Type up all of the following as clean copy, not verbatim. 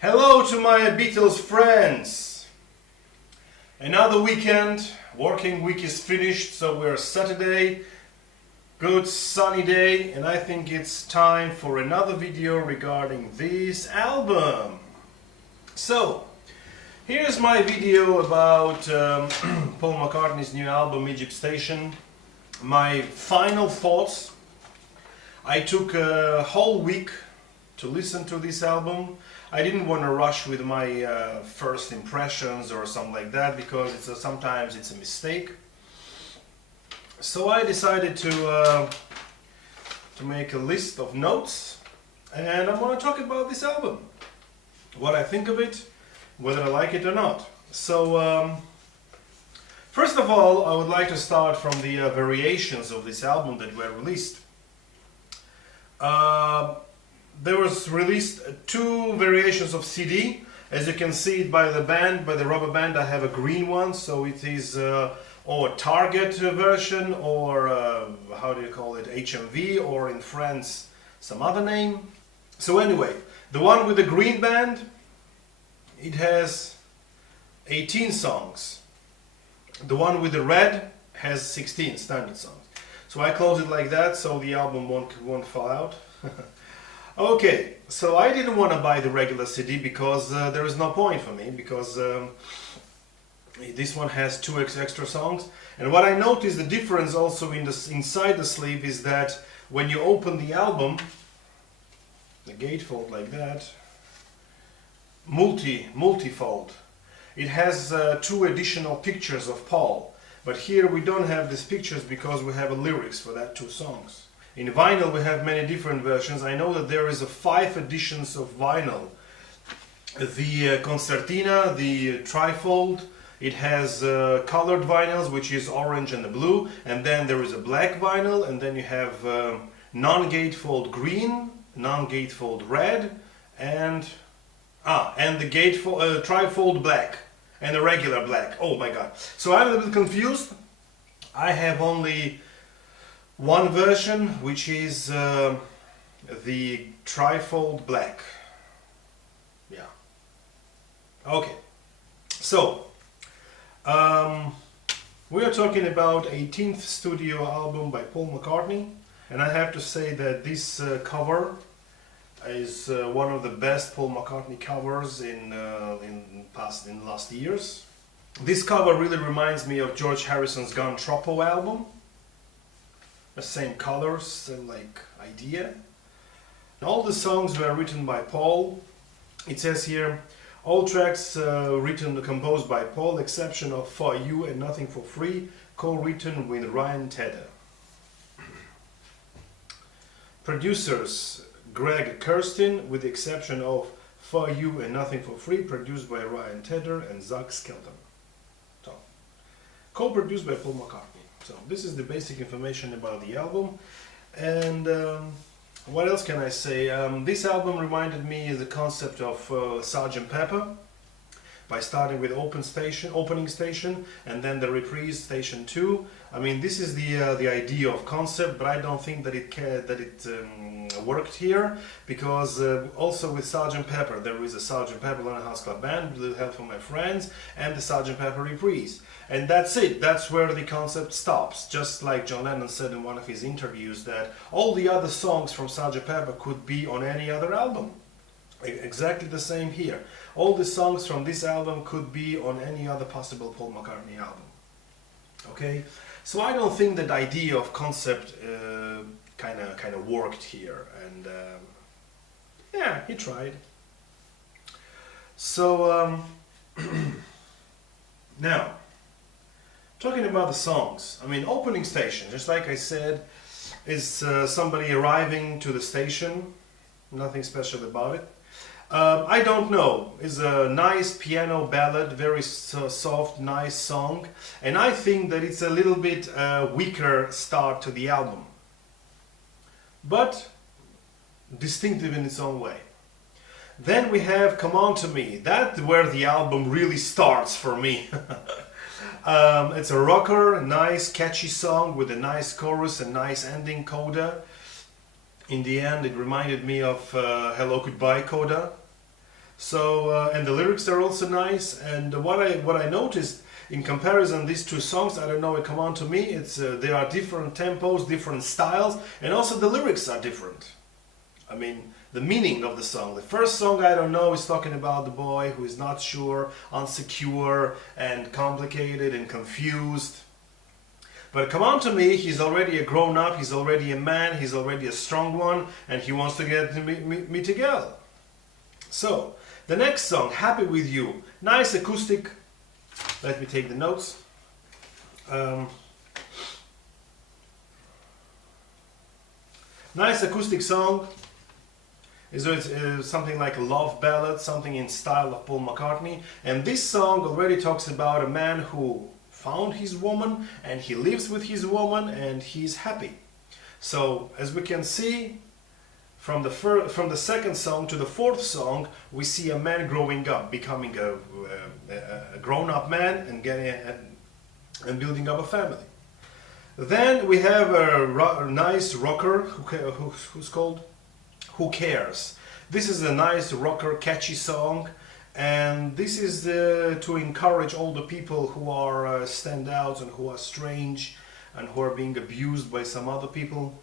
Hello to my Beatles friends! Another weekend, working week is finished, so we're Saturday, good sunny day, and I think it's time for another video regarding this album. So, here's my video about Paul McCartney's new album, Egypt Station. My final thoughts. I took a whole week to listen to this album. I didn't want to rush with my first impressions or something like that because sometimes it's a mistake. So I decided to make a list of notes, and I'm going to talk about this album, what I think of it, whether I like it or not. So first of all, I would like to start from the variations of this album that were released. There was released two variations of CD. As you can see it by the band, by the rubber band, I have a green one, so it is or Target version, or how do you call it, HMV, or in France some other name. So anyway, the one with the green band, it has 18 songs. The one with the red has 16 standard songs. So I close it like that so the album won't fall out. Okay, so I didn't want to buy the regular CD because there is no point for me, because this one has two extra songs. And what I noticed, the difference also inside the sleeve, is that when you open the album, the gatefold like that, multifold, it has two additional pictures of Paul. But here we don't have these pictures because we have lyrics for that two songs. In vinyl we have many different versions. I know that there is 5 editions of vinyl. The concertina, the trifold, it has colored vinyls, which is orange and the blue, and then there is a black vinyl, and then you have non-gatefold green, non-gatefold red, and the gatefold trifold black, and a regular black. Oh my god. So I'm a little confused. I have only one version, which is the trifold black. Yeah. Okay. So we are talking about 18th studio album by Paul McCartney, and I have to say that this cover is one of the best Paul McCartney covers in last years. This cover really reminds me of George Harrison's Gun Troppo album. The same colors, same like idea. All the songs were written by Paul. It says here, all tracks composed by Paul, exception of For You and Nothing for Free, co-written with Ryan Tedder. Producers, Greg Kurstin, with the exception of For You and Nothing for Free, produced by Ryan Tedder and Zach Skelton. So, co-produced by Paul McCartney. So this is the basic information about the album. And what else can I say? This album reminded me of the concept of Sgt. Pepper, by starting with opening station, and then the reprise station 2. I mean, this is the idea of concept, but I don't think that it worked here, because also with Sgt. Pepper there is a Sgt. Pepper Lonely Hearts Club Band, with a little help from my friends, and the Sgt. Pepper reprise. And that's it. That's where the concept stops. Just like John Lennon said in one of his interviews, that all the other songs from Sgt. Pepper could be on any other album. Exactly the same here. All the songs from this album could be on any other possible Paul McCartney album. Okay, so I don't think that idea of concept kind of worked here, and yeah, he tried. So now, talking about the songs, I mean, opening station, just like I said, is somebody arriving to the station. Nothing special about it. I don't know. It's a nice piano ballad, very soft, nice song, and I think that it's a little bit weaker start to the album, but distinctive in its own way. Then we have Come On To Me. That's where the album really starts for me. It's a rocker, nice catchy song with a nice chorus and nice ending coda. In the end, it reminded me of Hello Goodbye coda. So and the lyrics are also nice. And what I noticed in comparison these two songs, I don't know, it come on to me. It's there are different tempos, different styles, and also the lyrics are different. I mean, the meaning of the song. The first song, I don't know, is talking about the boy who is not sure, insecure, and complicated and confused. But come on to me, he's already a grown up, he's already a man, he's already a strong one, and he wants to get me together. So, the next song, Happy With You. Nice acoustic. Let me take the notes. Nice acoustic song. It's something like a love ballad, something in style of Paul McCartney. And this song already talks about a man who found his woman and he lives with his woman and he's happy. So as we can see, from the second song to the fourth song, we see a man growing up, becoming a grown-up man and and building up a family. Then we have a nice rocker who's called Who Cares. This is a nice rocker, catchy song, and this is to encourage all the people who are standouts and who are strange and who are being abused by some other people.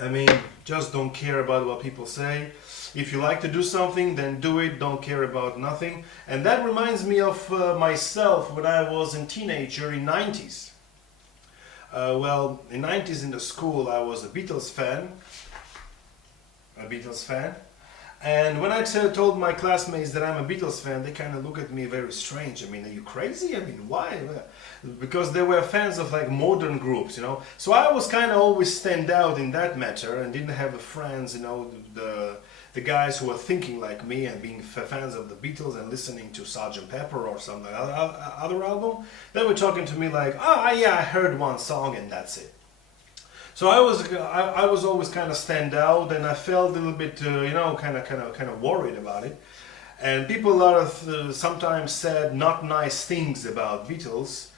I mean, just don't care about what people say. If you like to do something, then do it. Don't care about nothing. And that reminds me of myself when I was a teenager in 90s. Well, in 90s in the school, I was a Beatles fan. And when I told my classmates that I'm a Beatles fan, they kind of look at me very strange. I mean, are you crazy? I mean, why? Because they were fans of like modern groups, you know. So I was kind of always stand out in that matter and didn't have friends, you know, the guys who were thinking like me and being fans of the Beatles and listening to Sgt. Pepper or some other album. They were talking to me like, oh yeah, I heard one song and that's it. So I was always kind of stand out, and I felt a little bit, you know, kind of worried about it. And people sometimes said not nice things about Beatles.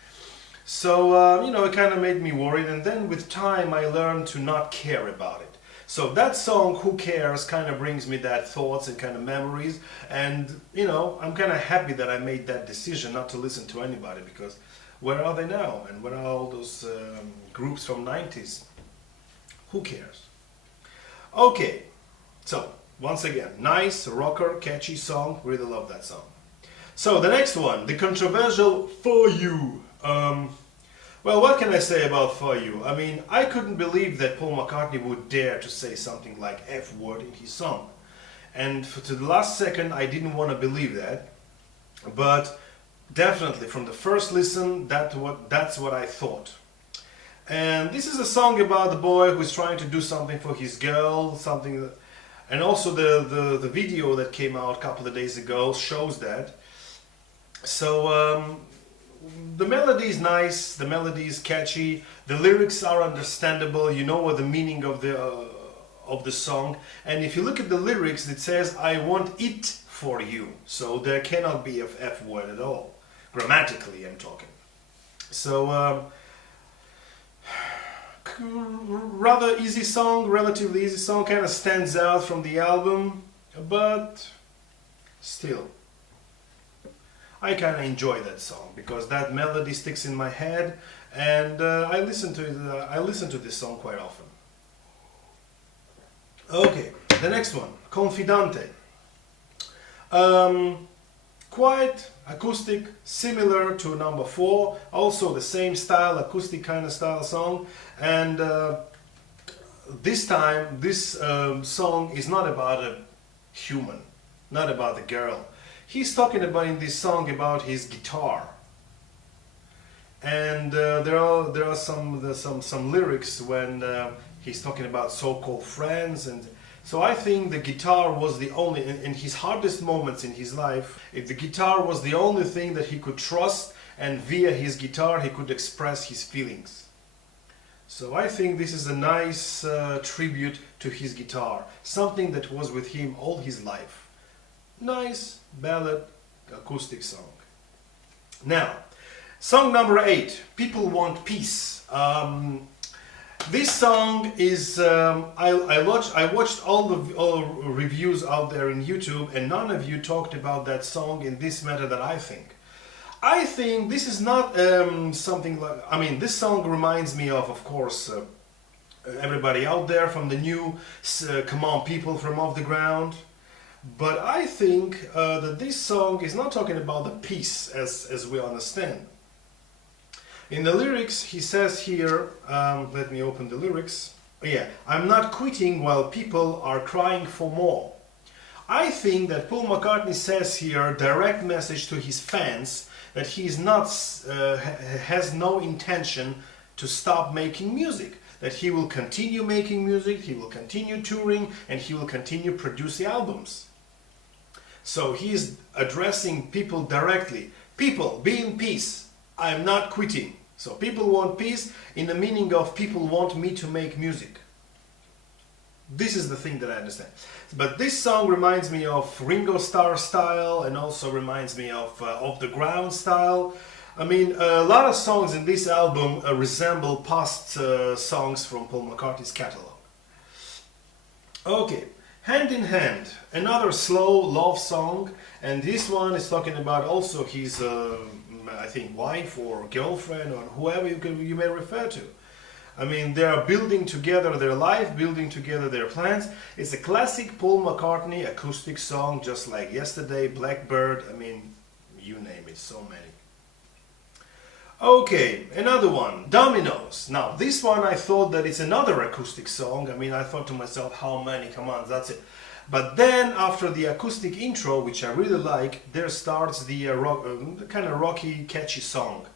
So you know, it kind of made me worried. And then with time, I learned to not care about it. So that song, Who Cares, kind of brings me that thoughts and kind of memories. And you know, I'm kind of happy that I made that decision not to listen to anybody, because where are they now? And where are all those groups from 90s? Who cares? Okay, so once again, nice rocker, catchy song. Really love that song. So the next one, the controversial For You. Well, what can I say about For You? I mean, I couldn't believe that Paul McCartney would dare to say something like F word in his song. And to the last second, I didn't want to believe that. But definitely, from the first listen, that's what I thought. And this is a song about the boy who's trying to do something for his girl, and also the video that came out a couple of days ago shows that. So the melody is nice, the melody is catchy, the lyrics are understandable. You know what the meaning of the song. And if you look at the lyrics, it says, "I want it for you." So there cannot be an F word at all. Grammatically, I'm talking. So. Rather easy song, relatively easy song, kind of stands out from the album, but still, I kind of enjoy that song because that melody sticks in my head, and I listen to it. I listen to this song quite often. Okay, the next one, Confidante. Quite acoustic, similar to number 4, also the same style, acoustic kind of style song. And this time, this song is not about a human, not about the girl. He's talking about in this song about his guitar. And there are some lyrics when he's talking about so-called friends. And so I think the guitar was the only, in his hardest moments in his life, if the guitar was the only thing that he could trust, and via his guitar he could express his feelings. So I think this is a nice tribute to his guitar, something that was with him all his life. Nice ballad acoustic song. Now, song number 8, People Want Peace. This song is I watched all reviews out there in YouTube, and none of you talked about that song in this matter that I think. I think this is not something like. I mean, this song reminds me of course, everybody out there from the new "Come On People" from Off the Ground. But I think that this song is not talking about the peace as we understand. In the lyrics, he says here, let me open the lyrics. Yeah, I'm not quitting while people are crying for more. I think that Paul McCartney says here, direct message to his fans, that he's not, has no intention to stop making music. That he will continue making music, he will continue touring, and he will continue producing albums. So he is addressing people directly. People, be in peace. I'm not quitting. So people want peace in the meaning of people want me to make music. This is the thing that I understand. But this song reminds me of Ringo Starr style, and also reminds me of the Ground style. I mean, a lot of songs in this album resemble past songs from Paul McCartney's catalog. Okay, Hand in Hand, another slow love song, and this one is talking about also his, I think, wife or girlfriend or whoever you may refer to. I mean, they are building together their life, building together their plans. It's a classic Paul McCartney acoustic song, just like Yesterday, Blackbird, I mean, you name it, so many. Okay, another one, Dominoes. Now, this one I thought that it's another acoustic song. I mean, I thought to myself, how many? Come on, that's it. But then, after the acoustic intro, which I really like, there starts the kind of rocky, catchy song.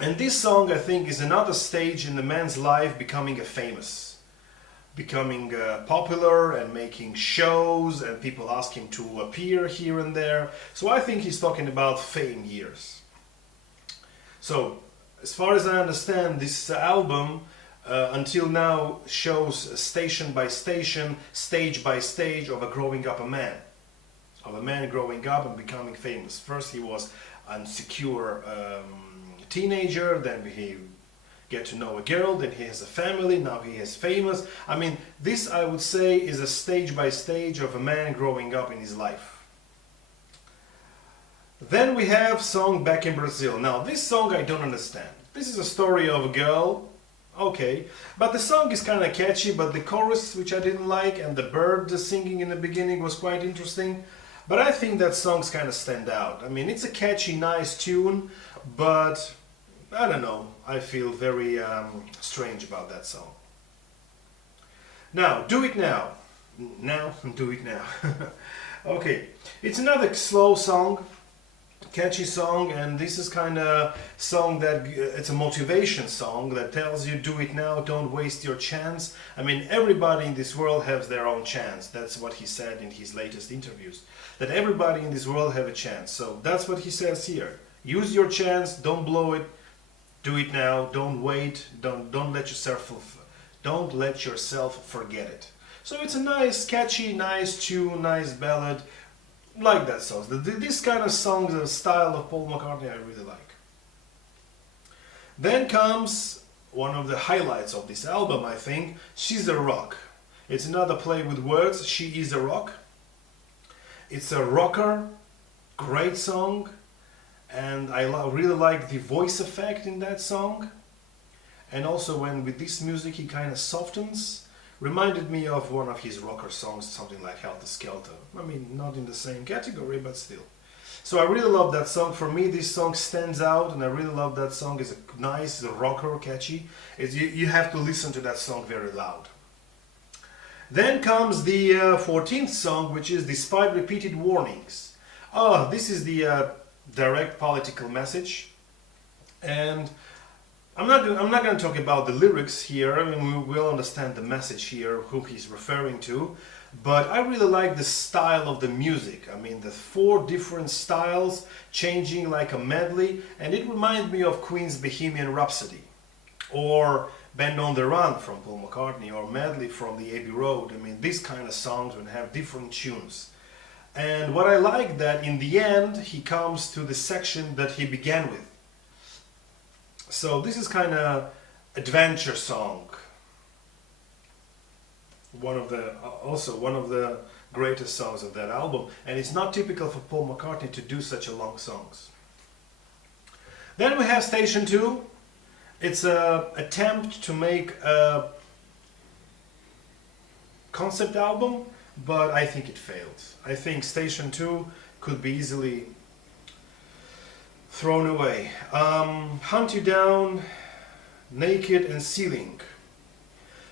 And this song, I think, is another stage in the man's life becoming famous. Becoming popular and making shows, and people ask him to appear here and there. So I think he's talking about fame years. So, as far as I understand, this album until now shows station by station, stage by stage of a growing up a man. Of a man growing up and becoming famous. First he was an insecure teenager, then he get to know a girl, then he has a family, now he is famous. I mean, this I would say is a stage by stage of a man growing up in his life. Then we have song Back in Brazil. Now this song I don't understand. This is a story of a girl, okay, but the song is kind of catchy, but the chorus, which I didn't like, and the bird singing in the beginning was quite interesting. But I think that songs kind of stand out. I mean, it's a catchy, nice tune, but I don't know, I feel very strange about that song. Now, Do It Now. Now, Do It Now. Okay, it's another slow song. Catchy song, and this is kind of song that it's a motivation song that tells you do it now, don't waste your chance. I mean, everybody in this world has their own chance. That's what he said in his latest interviews, that everybody in this world have a chance. So that's what he says here. Use your chance, don't blow it, do it now, don't wait, don't let yourself forget it. So it's a nice, catchy, nice tune, nice ballad. Like that song. This kind of song, the style of Paul McCartney, I really like. Then comes one of the highlights of this album, I think, She's a Rock. It's another play with words, She is a Rock. It's a rocker, great song, and I really like the voice effect in that song. And also when with this music he kind of softens. Reminded me of one of his rocker songs, something like Helter Skelter. I mean, not in the same category, but still. So I really love that song. For me, this song stands out, and I really love that song. It's a nice rocker, catchy. You have to listen to that song very loud. Then comes the 14th song, which is Despite Repeated Warnings. Oh, this is the direct political message. And I'm not going to talk about the lyrics here. I mean, we will understand the message here, whom he's referring to. But I really like the style of the music. I mean, the 4 different styles changing like a medley. And it reminds me of Queen's Bohemian Rhapsody. Or Band on the Run from Paul McCartney. Or Medley from the Abbey Road. I mean, these kind of songs will have different tunes. And what I like that in the end, he comes to the section that he began with. So this is kind of adventure song. Also one of the greatest songs of that album, and it's not typical for Paul McCartney to do such a long songs. Then we have Station 2. It's an attempt to make a concept album, but I think it failed. I think Station 2 could be easily thrown away. Hunt You Down, Naked and Ceiling.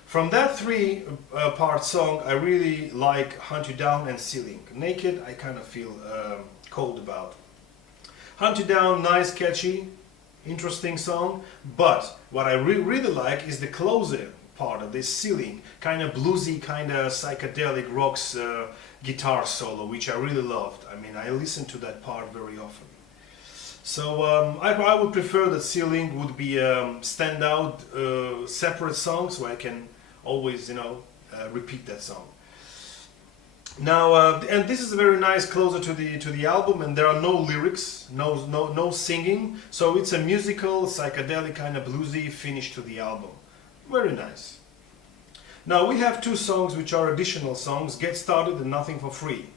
From that three-part song, I really like Hunt You Down and Ceiling. Naked, I kind of feel cold about. Hunt You Down, nice, catchy, interesting song, but what I really like is the closer part of this Ceiling, kind of bluesy, kind of psychedelic rocks guitar solo, which I really loved. I mean, I listen to that part very often. So I would prefer that Ceiling would be a standout separate song, so I can always, repeat that song. Now, and this is a very nice closer to the album, and there are no lyrics, no singing, so it's a musical, psychedelic, kind of bluesy finish to the album. Very nice. Now we have two songs which are additional songs: Get Started and Nothing for Free.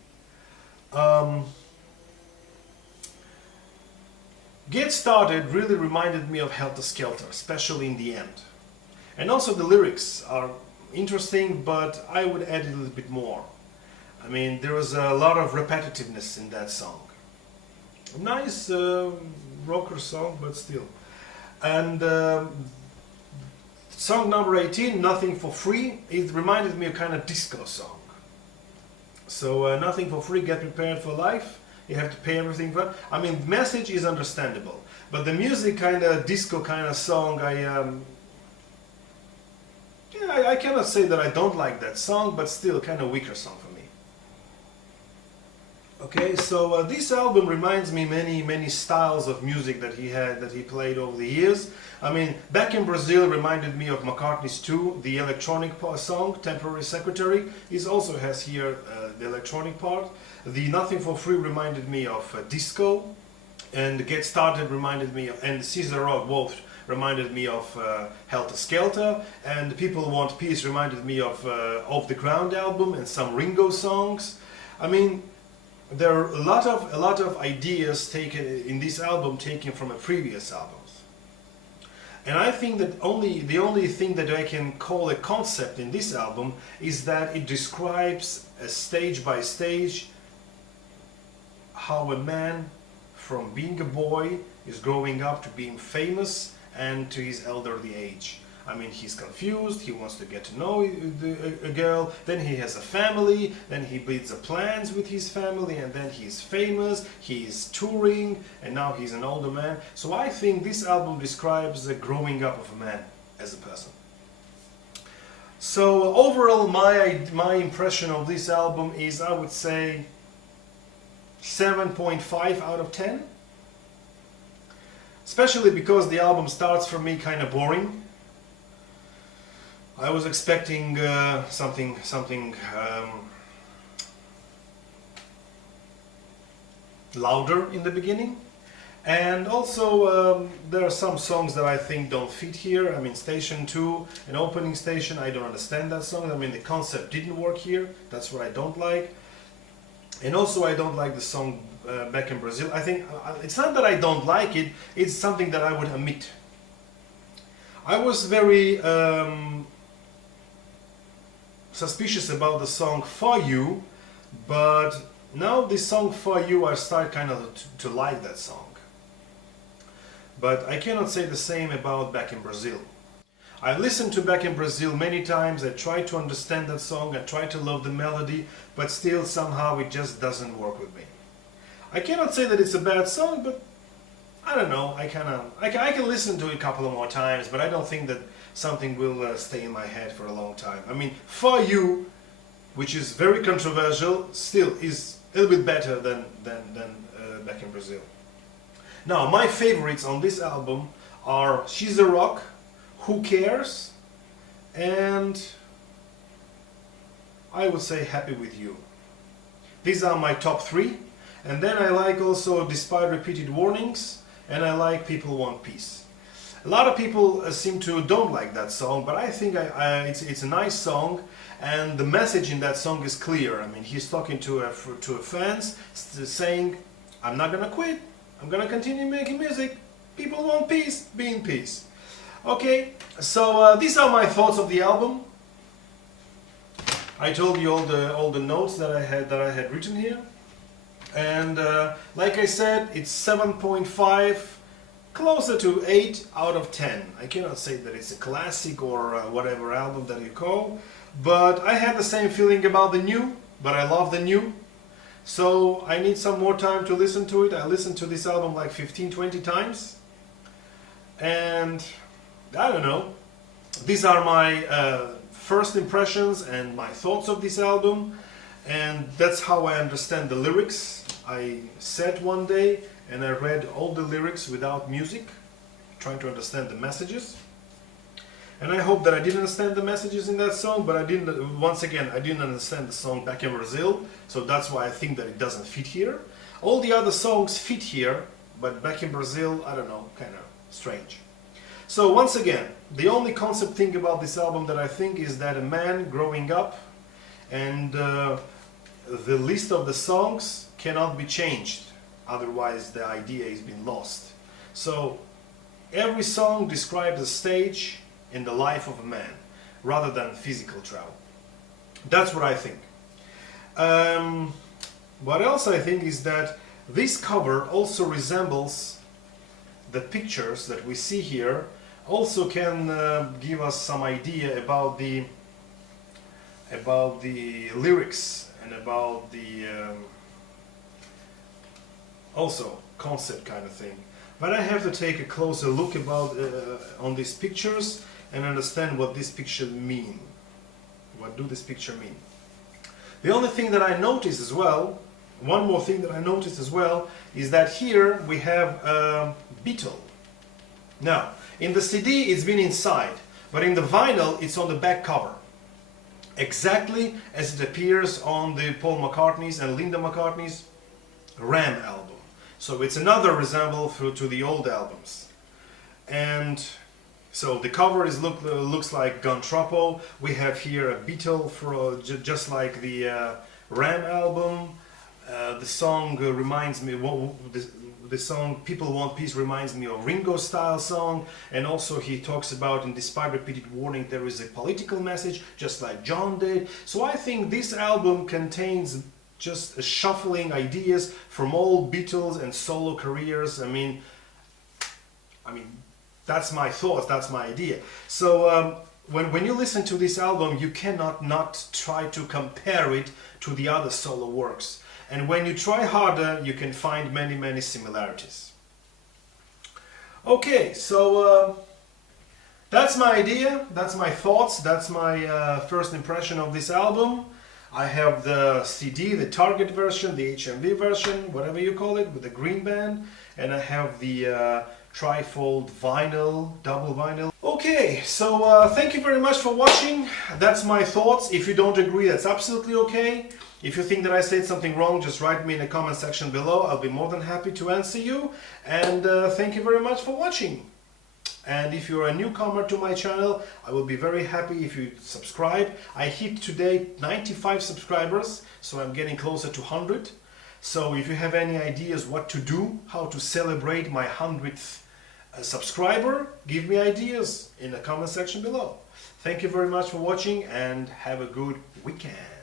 Get Started really reminded me of Helter Skelter, especially in the end. And also the lyrics are interesting, but I would add a little bit more. I mean, there was a lot of repetitiveness in that song. Nice rocker song, but still. And song number 18, Nothing for Free, it reminded me of kind of disco song. So Nothing for Free, get prepared for life. You have to pay everything for. I mean, the message is understandable, but the music, kind of disco kind of song, I cannot say that I don't like that song, but still kind of weaker song for me. Okay, so this album reminds me many styles of music that he played over the years. I mean, Back in Brazil reminded me of McCartney's 2, the electronic song, Temporary Secretary. He also has here the electronic part. The Nothing for Free reminded me of disco, and Get Started reminded me of, and Caesar Rock both reminded me of Helter Skelter, and People Want Peace reminded me of the Ground album and some Ringo songs. I mean, there are a lot of ideas taken in this album, taken from a previous albums. And I think that the only thing that I can call a concept in this album is that it describes a stage by stage how a man from being a boy is growing up to being famous and to his elderly age. I mean, he's confused, he wants to get to know a girl, then he has a family, then he builds plans with his family, and then he's famous, he's touring, and now he's an older man. So I think this album describes the growing up of a man as a person. So overall, my impression of this album is, I would say, 7.5 out of 10. Especially because the album starts for me kind of boring. I was expecting something louder in the beginning, and also there are some songs that I think don't fit here. I mean, Station 2, an opening station, I don't understand that song. I mean, the concept didn't work here. That's what I don't like. And also I don't like the song Back in Brazil. I think it's not that I don't like it, it's something that I would omit. I was very suspicious about the song For You, but now this song For You, I start kind of to like that song. But I cannot say the same about Back in Brazil. I've listened to Back in Brazil many times, I try to understand that song, I try to love the melody, but still somehow it just doesn't work with me. I cannot say that it's a bad song, but I don't know, I can listen to it a couple of more times, but I don't think that something will stay in my head for a long time. I mean, For You, which is very controversial, still is a little bit better than Back in Brazil. Now, my favorites on this album are She's a Rock, Who Cares, and I would say Happy With You. These are my top three, and then I like also Despite Repeated Warnings, and I like People Want Peace. A lot of people seem to don't like that song, but I think it's a nice song, and the message in that song is clear. I mean, he's talking to a fans, saying, "I'm not gonna quit. I'm gonna continue making music. People want peace. Be in peace." Okay, so these are my thoughts of the album. I told you all the notes that I had written here, and like I said, it's 7.5, closer to 8 out of 10. I cannot say that it's a classic or whatever album that you call, but I had the same feeling about the new. But I love the new, so I need some more time to listen to it. I listened to this album like 15-20 times, and I don't know. These are my first impressions and my thoughts of this album, and that's how I understand the lyrics. I sat one day and I read all the lyrics without music, trying to understand the messages. And I hope that I did understand the messages in that song, but I didn't. Once again, I didn't understand the song Back in Brazil, so that's why I think that it doesn't fit here. All the other songs fit here, but Back in Brazil, I don't know, kind of strange. So once again, the only concept thing about this album that I think is that a man growing up, and the list of the songs cannot be changed, otherwise the idea has been lost. So every song describes a stage in the life of a man, rather than physical travel. That's what I think. What else I think is that this cover also resembles the pictures that we see here, also can give us some idea about the lyrics and about the also concept kind of thing. But I have to take a closer look about on these pictures and understand what this picture mean. What do this picture mean? The only thing that I noticed as well, one more thing that I noticed as well, is that here we have a beetle. Now, in the CD it's been inside, but in the vinyl it's on the back cover. Exactly as it appears on the Paul McCartney's and Linda McCartney's Ram album. So it's another resemble to the old albums. And so the cover looks like Gun Troppo. We have here a beetle for just like the Ram album. The song reminds me, the song People Want Peace reminds me of Ringo style song, and also he talks about, in Despite Repeated Warning, there is a political message, just like John did. So I think this album contains just shuffling ideas from all Beatles and solo careers. I mean, that's my thoughts, that's my idea. So when you listen to this album, you cannot not try to compare it to the other solo works. And when you try harder, you can find many similarities. Okay, so that's my idea, that's my thoughts, that's my first impression of this album. I have the CD, the Target version, the HMV version, whatever you call it, with the green band, and I have the trifold vinyl, double vinyl. Okay, so thank you very much for watching. That's my thoughts. If you don't agree, that's absolutely okay. If you think that I said something wrong, just write me in the comment section below. I'll be more than happy to answer you. And thank you very much for watching. And if you're a newcomer to my channel, I will be very happy if you subscribe. I hit today 95 subscribers, so I'm getting closer to 100. So if you have any ideas what to do, how to celebrate my 100th subscriber, give me ideas in the comment section below. Thank you very much for watching and have a good weekend.